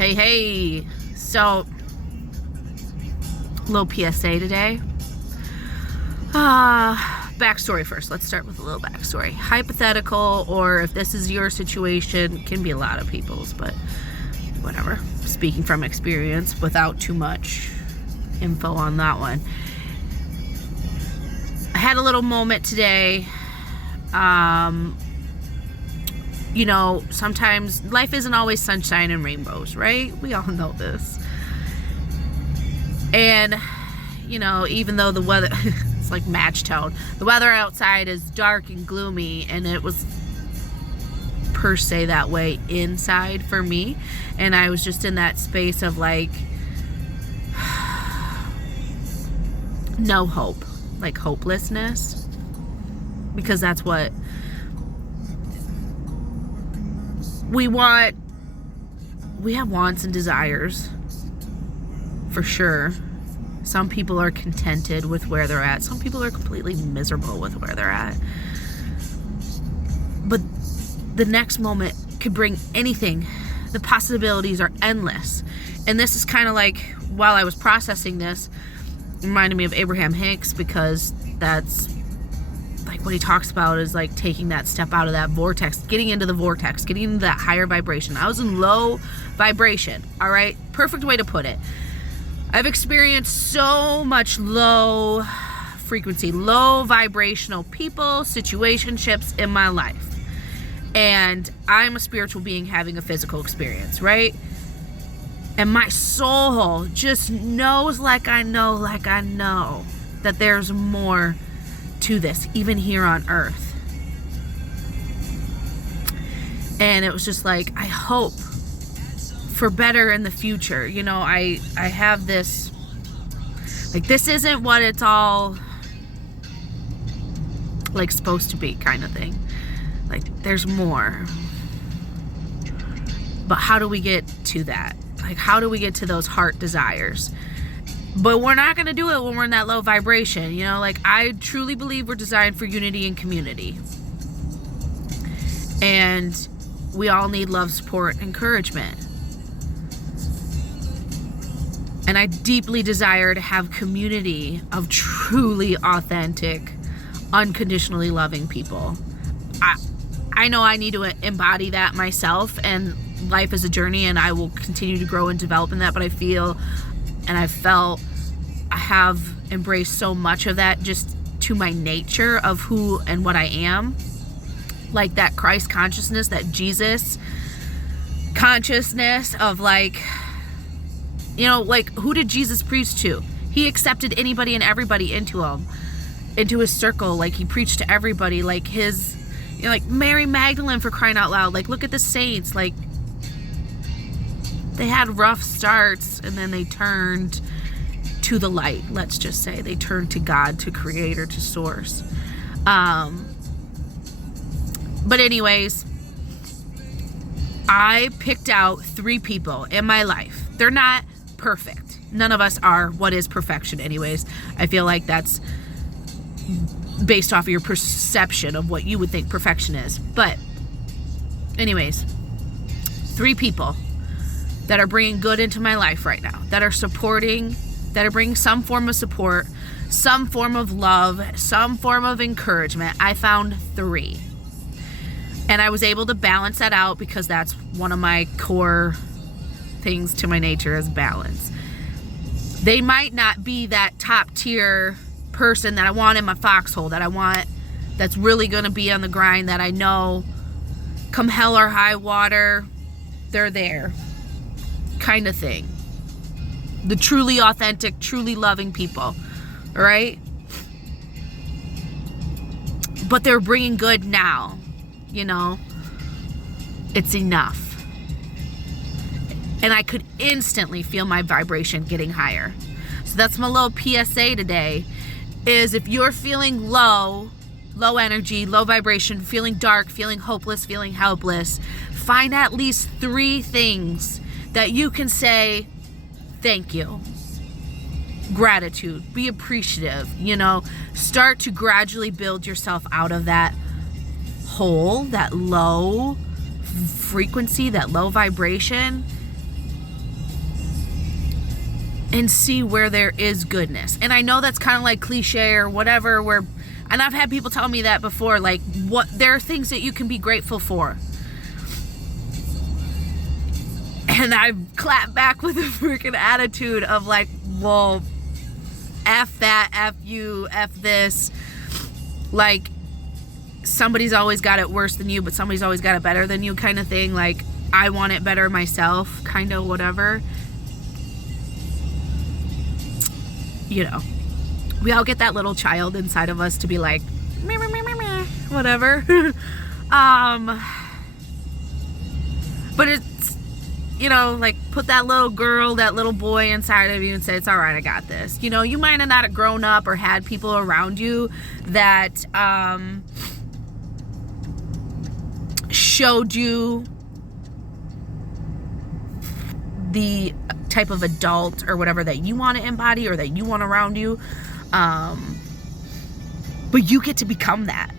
Hey, so little PSA today. Backstory first. Let's start with a little backstory. Hypothetical, or if this is your situation, can be a lot of people's, but whatever. Speaking from experience without too much info on that one. I had a little moment today. Sometimes life isn't always sunshine and rainbows, right? We all know this. And, even though the weather, it's like match tone. The weather outside is dark and gloomy, and it was per se that way inside for me. And I was just in that space of like, no hope, like hopelessness, because that's what we want. We have wants and desires, for sure. Some people are contented with where they're at. Some people are completely miserable with where they're at. But the next moment could bring anything. The possibilities are endless. And this is kind of like, while I was processing this, reminded me of Abraham Hicks, because that's like what he talks about is like taking that step out of that vortex, getting into the vortex, getting into that higher vibration. I was in low vibration, all right? Perfect way to put it. I've experienced so much low frequency, low vibrational people, situationships in my life. And I'm a spiritual being having a physical experience, right? And my soul just knows like I know that there's more to this, even here on earth. And it was just like, I hope for better in the future. I have this, like, this isn't what it's all like supposed to be, kind of thing. Like, there's more. But how do we get to that? Like, how do we get to those heart desires? But we're not going to do it when we're in that low vibration. I truly believe we're designed for unity and community. And we all need love, support, and encouragement. And I deeply desire to have community of truly authentic, unconditionally loving people. I know I need to embody that myself, and life is a journey, and I will continue to grow and develop in that, but I feel and I felt I have embraced so much of that just to my nature of who and what I am. Like that Christ consciousness, that Jesus consciousness of like, who did Jesus preach to? He accepted anybody and everybody into his circle. Like, he preached to everybody. Like his, like Mary Magdalene, for crying out loud. Like, look at the saints. Like, they had rough starts, and then they turned to the light. Let's just say they turned to God, to Creator, to Source. But anyways, I picked out 3 people in my life. They're not perfect. None of us are. What is perfection anyways? I feel like that's based off of your perception of what you would think perfection is. But anyways, 3 people that are bringing good into my life right now, that are supporting, that are bringing some form of support, some form of love, some form of encouragement. I found 3. And I was able to balance that out, because that's one of my core things to my nature, is balance. They might not be that top tier person that I want in my foxhole, that's really going to be on the grind, that I know come hell or high water, they're there, kind of thing. The truly authentic, truly loving people, right? But they're bringing good now. It's enough. And I could instantly feel my vibration getting higher. So that's my little PSA today, is if you're feeling low energy, low vibration, feeling dark, feeling hopeless, feeling helpless, find at least 3 things that you can say thank you. Gratitude. Be appreciative. Start to gradually build yourself out of that hole, that low frequency, that low vibration, and see where there is goodness. And I know that's kind of like cliche or whatever, and I've had people tell me that before, like, there are things that you can be grateful for. And I clap back with a freaking attitude of like, well, F that, F you, F this. Like, somebody's always got it worse than you, but somebody's always got it better than you kind of thing. Like, I want it better myself, kind of whatever. You know, we all get that little child inside of us to be like, meh, meh, meh, meh, meh, whatever. But it's, you know, like, put that little girl, that little boy inside of you and say, it's all right, I got this. You know, you might have not grown up or had people around you that showed you the type of adult or whatever that you want to embody or that you want around you. But you get to become that.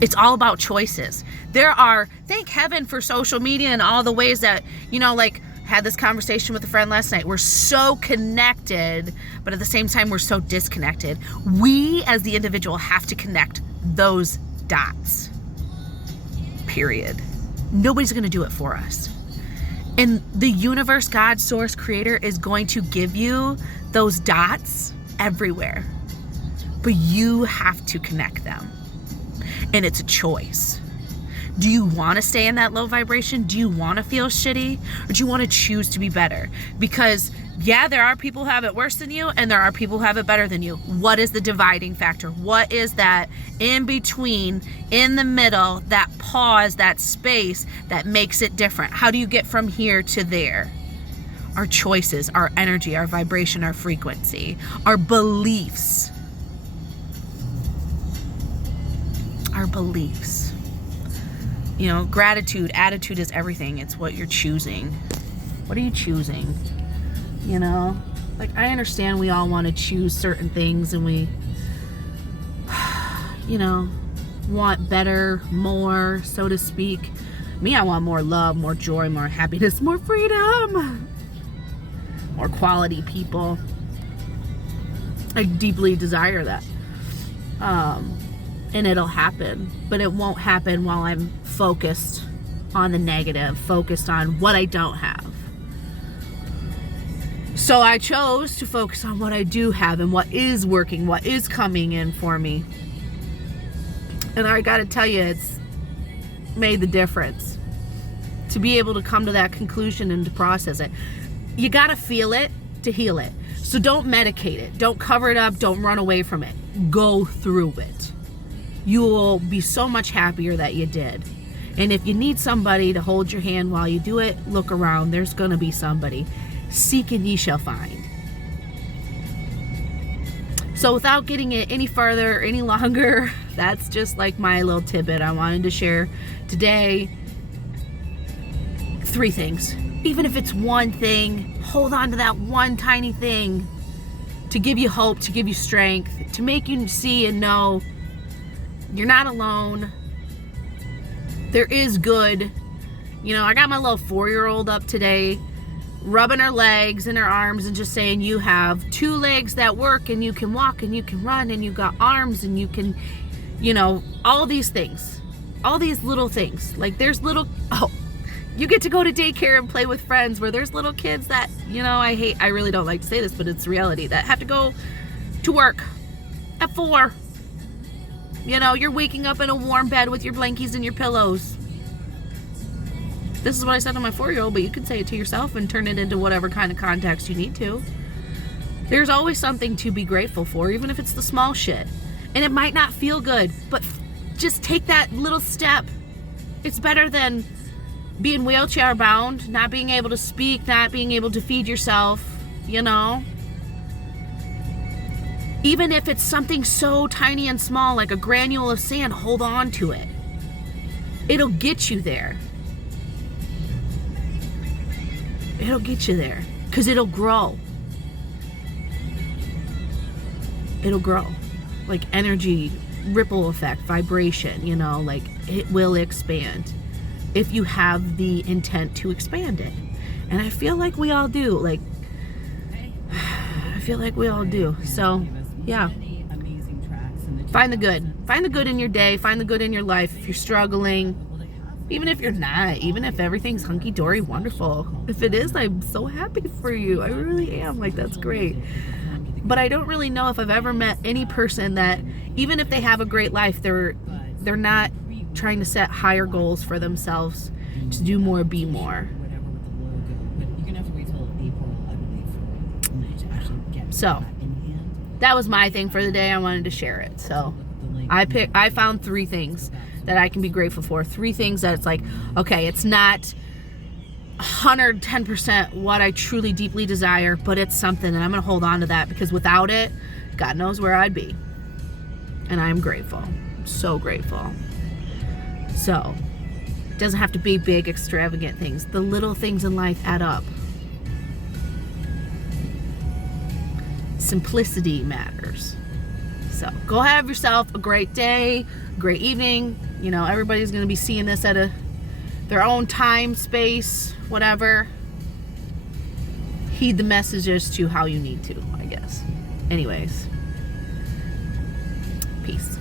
It's all about choices. Thank heaven for social media and all the ways that, you know, like, had this conversation with a friend last night. We're so connected, but at the same time, we're so disconnected. We, as the individual, have to connect those dots. Period. Nobody's going to do it for us. And the universe, God, source, creator is going to give you those dots everywhere. But you have to connect them. And it's a choice. Do you want to stay in that low vibration? Do you want to feel shitty? Or do you want to choose to be better? Because, yeah, there are people who have it worse than you, and there are people who have it better than you. What is the dividing factor? What is that in between, in the middle, that pause, that space that makes it different? How do you get from here to there? Our choices, our energy, our vibration, our frequency, our beliefs. Our beliefs. You know, gratitude, attitude is everything. It's what you're choosing. What are you choosing? You know, like, I understand we all want to choose certain things and we, you know, want better, more, so to speak. Me, I want more love, more joy, more happiness, more freedom, more quality people. I deeply desire that. And it'll happen, but it won't happen while I'm focused on the negative, focused on what I don't have. So I chose to focus on what I do have and what is working, what is coming in for me. And I gotta tell you, it's made the difference. To be able to come to that conclusion and to process it. You gotta feel it to heal it. So don't medicate it. Don't cover it up. Don't run away from it. Go through it. You will be so much happier that you did. And if you need somebody to hold your hand while you do it, look around. There's going to be somebody. Seek and ye shall find. So without getting it any further, any longer, that's just like my little tidbit I wanted to share today. 3 things. Even if it's one thing, hold on to that one tiny thing to give you hope, to give you strength, to make you see and know you're not alone. There is good. You know, I got my little 4-year-old up today, rubbing her legs and her arms and just saying, you have 2 legs that work and you can walk and you can run and you got arms and you can, you know, all these things. All these little things. Like, there's little, you get to go to daycare and play with friends where there's little kids that, you know, I really don't like to say this, but it's reality, that have to go to work at 4. You know, you're waking up in a warm bed with your blankies and your pillows. This is what I said to my 4-year-old, but you can say it to yourself and turn it into whatever kind of context you need to. There's always something to be grateful for, even if it's the small shit. And it might not feel good, but just take that little step. It's better than being wheelchair bound, not being able to speak, not being able to feed yourself, you know. Even if it's something so tiny and small, like a granule of sand, hold on to it. It'll get you there. It'll get you there. Because it'll grow. It'll grow. Like energy, ripple effect, vibration, you know, like it will expand. If you have the intent to expand it. And I feel like we all do. Like, feel like we all do. So, yeah. Find the good. Find the good in your day. Find the good in your life. If you're struggling, even if you're not, even if everything's hunky-dory wonderful. If it is, I'm so happy for you. I really am. Like, that's great. But I don't really know if I've ever met any person that, even if they have a great life, they're not trying to set higher goals for themselves to do more, be more. So that was my thing for the day. I wanted to share it. So I found 3 things that I can be grateful for. 3 things that it's like, okay, it's not 110% what I truly deeply desire, but it's something, and I'm going to hold on to that, because without it, God knows where I'd be. And I am grateful. So grateful. So it doesn't have to be big, extravagant things. The little things in life add up. Simplicity matters. So go have yourself a great day, great evening. You know, everybody's going to be seeing this at their own time, space, whatever. Heed the messages to how you need to, I guess. Anyways, peace.